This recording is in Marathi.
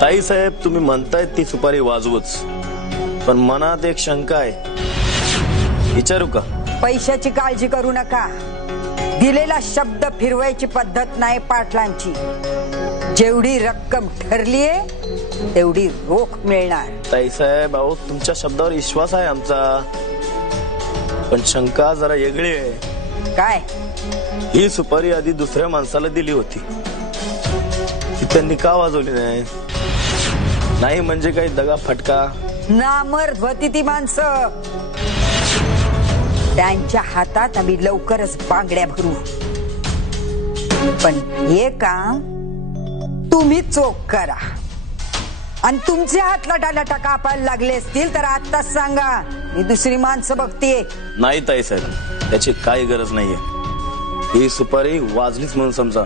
ताई साहेब, तुम्ही म्हणताय ती सुपारी वाजवूच, पण मनात एक शंका आहे, विचारू का? पैशाची काळजी करू नका. दिलेला शब्द फिरवायची पद्धत नाही पाटलांची. जेवढी रक्कम ठरलीये तेवढी रोख मिळणार. ताई साहेब, अहो तुमच्या शब्दावर विश्वास आहे आमचा, पण शंका जरा वेगळी आहे. काय? ही सुपारी आधी दुसऱ्या माणसाला दिली होती, ती त्यांनी का वाजवली नाही? नाही म्हणजे काही दगा फटका? नामर्द होती ती माणसं. त्यांच्या हातात आम्ही लवकरच बांगड्या भरू. पण हे काम तुम्ही चोख करा. आणि तुमचे हात लटालटा कापायला लागले असतील तर आत्ताच सांगा, मी दुसरी माणसं बघतीये. नाही ताई साहेब, त्याची काही गरज नाहीये. ही सुपारी वाजलीच म्हणून समजा.